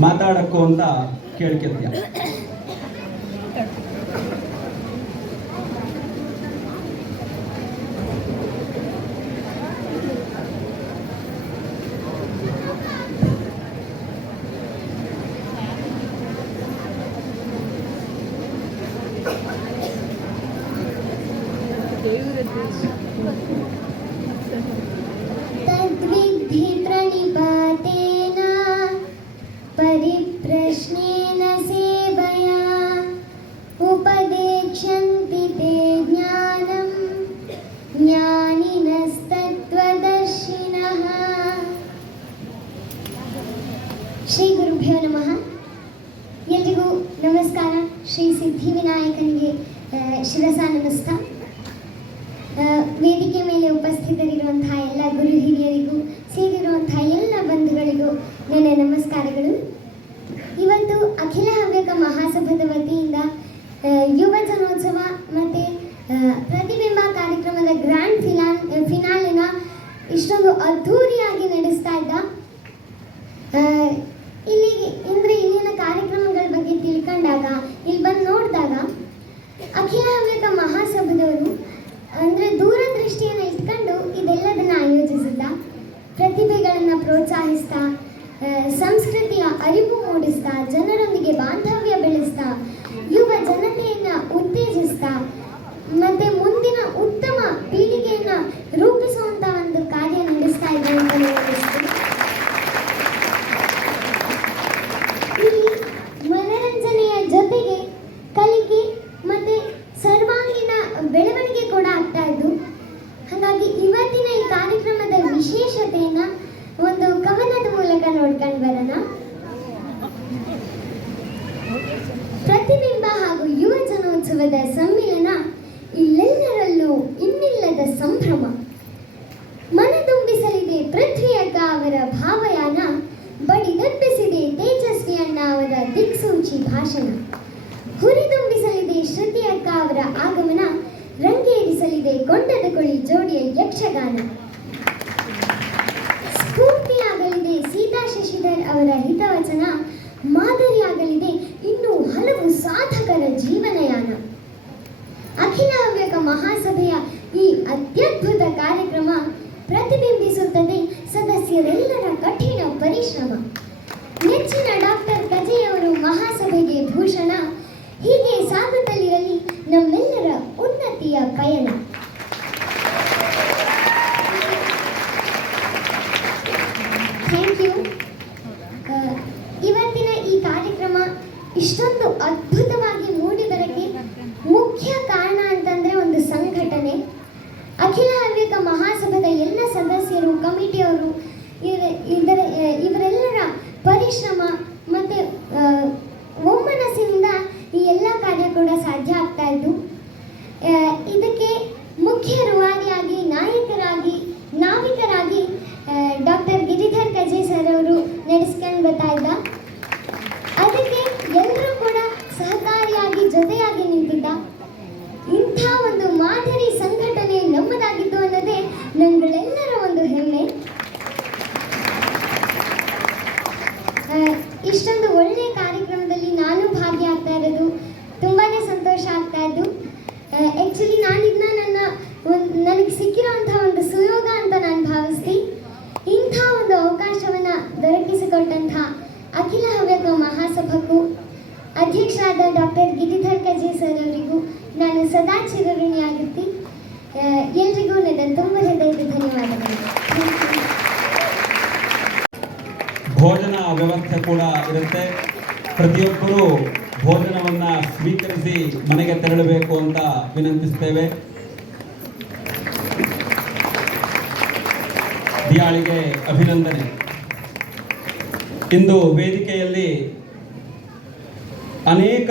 ಮಾತಾಡಕ್ಕೂ ಅಂತ ಕೇಳ್ಕೊತೀಯ? ದೇವರ ದೇಶ ಶ್ರೀ ಸಿದ್ಧಿವಿನಾಯಕನಿಗೆ ಶಿರಸ ನಮಸ್ಕಾರ ಆ, ವೇದಿಕೆ ಮೇಲೆ ಉಪಸ್ಥಿತರಿರುವಂತಹ ಎಲ್ಲ ಗುರು ಹಿರಿಯರಿಗೂ ಸೇರಿರುವಂತಹ ಎಲ್ಲ ಬಂಧುಗಳಿಗೂ ನನ್ನ ನಮಸ್ಕಾರಗಳು. ಇವತ್ತು ಅಖಿಲ ಹವ್ಯಕ ಮಹಾಸಭಾದ ವತಿಯಿಂದ ಯುವ ಜನೋತ್ಸವ ಮತ್ತು ಪ್ರತಿಬಿಂಬ ಕಾರ್ಯಕ್ರಮದ ಗ್ರ್ಯಾಂಡ್ ಫಿಲಾನ್ ಫಿನಾಲಿನ ಇಷ್ಟೊಂದು ಅದ್ಧೂರಿಯಾಗಿ ನಡೆಸ್ತಾ ಇದ್ದ ಪ್ರತಿಬಿಂಬ ಹಾಗೂ ಯುವ ಜನೋತ್ಸವದ ಸಮ್ಮೇಳನ ಇಲ್ಲೆಲ್ಲರಲ್ಲೂ ಇನ್ನಿಲ್ಲದ ಸಂಭ್ರಮ. ಮನದುಂಬಿಸಲಿದೆ ಪೃಥ್ವಿಯಕ್ಕ ಅವರ ಭಾವಯಾನ ಬಡಿದೆಬ್ಬಿಸಿದೆ ತೇಜಸ್ವಿ ಅಣ್ಣ ಅವರ ದಿಕ್ಸೂಚಿ ಭಾಷಣ. ಹುರಿದುಂಬಿಸಲಿದೆ ಶ್ರುತಿ ಅಕ್ಕ ಅವರ ಆಗಮನ, ರಂಗೇರಿಸಲಿದೆ ಗೊಂಡದ ಕೊಳಿ ಜೋಡಿಯ ಯಕ್ಷಗಾನ. ಸದಸ್ಯರೆಲ್ಲರ ಕಠಿಣ ಪರಿಶ್ರಮ. ನೆಚ್ಚಿನ ಡಾಕ್ಟರ್ ಕಜೆಯವರು ಮಹಾಸಭೆಗೆ ಭೂಷಣ. ಹೀಗೆ ಸಾಗುತ್ತಲಿರಲಿ ನಮ್ಮೆಲ್ಲರ ಉನ್ನತಿಯ ಪಯಣ. ಥ್ಯಾಂಕ್ ಯು ಇವತ್ತಿನ ಈ ಕಾರ್ಯಕ್ರಮ ಇಷ್ಟೊಂದು ಅದ್ಭುತವಾಗಿ ಮೂಡಿ ಬರಕ್ಕೆ ಮುಖ್ಯ ಕಾರಣ ಅಂತಂದ್ರೆ ಒಂದು ಸಂಘಟನೆ ಅಖಿಲ ಹವ್ಯಕ ಮಹಾಸಭಾದ ಎಲ್ಲ ಸದಸ್ಯರು ಕಮಿಟಿಯವರು ಇವ- ಇದರ ಇವರೆಲ್ಲರ ಪರಿಶ್ರಮ ಮತ್ತೆ ಆ, ಒಮ್ಮನಸ್ಸಿನಿಂದ ಈ ಎಲ್ಲ ಕಾರ್ಯ ಕೂಡ ಸಾಧ್ಯ ಆಗ್ತಾ ಇದ್ದು ಆ, ಇದಕ್ಕೆ ಮುಖ್ಯ ರೂವಾರಿಯಾಗಿ ನಾಯಕರಾಗಿ ನಾವಿಕರಾಗಿ ಡಾಕ್ಟರ್ ಗಿರಿಧರ್ ಕಜೆ ಸರ್ ಅವರು ನಡೆಸ್ಕೊಂಡು ಬರ್ತಾ ಇದ್ದ ಅದಕ್ಕೆ ಎಲ್ಲರೂ ಕೂಡ ಸಹಕಾರಿಯಾಗಿ ಜೊತೆಯಾಗಿ ನಿಂತಿದ್ದ. ಇಂಥ ಒಂದು ಮಾದರಿ ಸಂಘಟನೆ ನಮ್ಮದಾಗಿತ್ತು ಅನ್ನೋದೇ ನಮ್ಗಳೆಲ್ಲರ ಒಂದು ಹೆಮ್ಮೆ. ಇಷ್ಟೊಂದು ಒಳ್ಳೆಯ ಕಾರ್ಯಕ್ರಮದಲ್ಲಿ ನಾನು ಭಾಗಿಯಾಗ್ತಾ ಇರೋದು, ತುಂಬಾನೇ ಸಂತೋಷ ಆಗ್ತಾ ಇದ್ದು ಆ್ಯಕ್ಚುಲಿ ನಾನು ನನ್ನ ಒಂದು, ನನಗೆ ಸಿಕ್ಕಿರೋಂಥ ಒಂದು ಸುಯೋಗ ಅಂತ ನಾನು ಭಾವಿಸ್ತೀನಿ. ಇಂಥ ಒಂದು ಅವಕಾಶವನ್ನು ದೊರಕಿಸಿಕೊಟ್ಟಂಥ ಅಖಿಲ ಹವ್ಯಕ ಮಹಾಸಭಕ್ಕೂ ಅಧ್ಯಕ್ಷರಾದ ಡಾಕ್ಟರ್ ಗಿರಿಧರ್ ಕಜೆ ಸರ್ ಅವರಿಗೂ ನಾನು ಸದಾ ಚಿರಋಣಿಯಾಗಿರ್ತೀನಿ ಎಲ್ರಿಗೂ ನನ್ನ ತುಂಬ ಹೃದಯದ ಧನ್ಯವಾದಗಳು. ಭೋಜನ ವ್ಯವಸ್ಥೆ ಕೂಡ ಇರುತ್ತೆ. ಪ್ರತಿಯೊಬ್ಬರೂ ಭೋಜನವನ್ನ ಸ್ವೀಕರಿಸಿ ಮನೆಗೆ ತೆರಳಬೇಕು ಅಂತ ವಿನಂತಿಸ್ತೇವೆ. ದಿಯಾಳಿಗೆ ಅಭಿನಂದನೆ. ಇಂದು ವೇದಿಕೆಯಲ್ಲಿ अनेक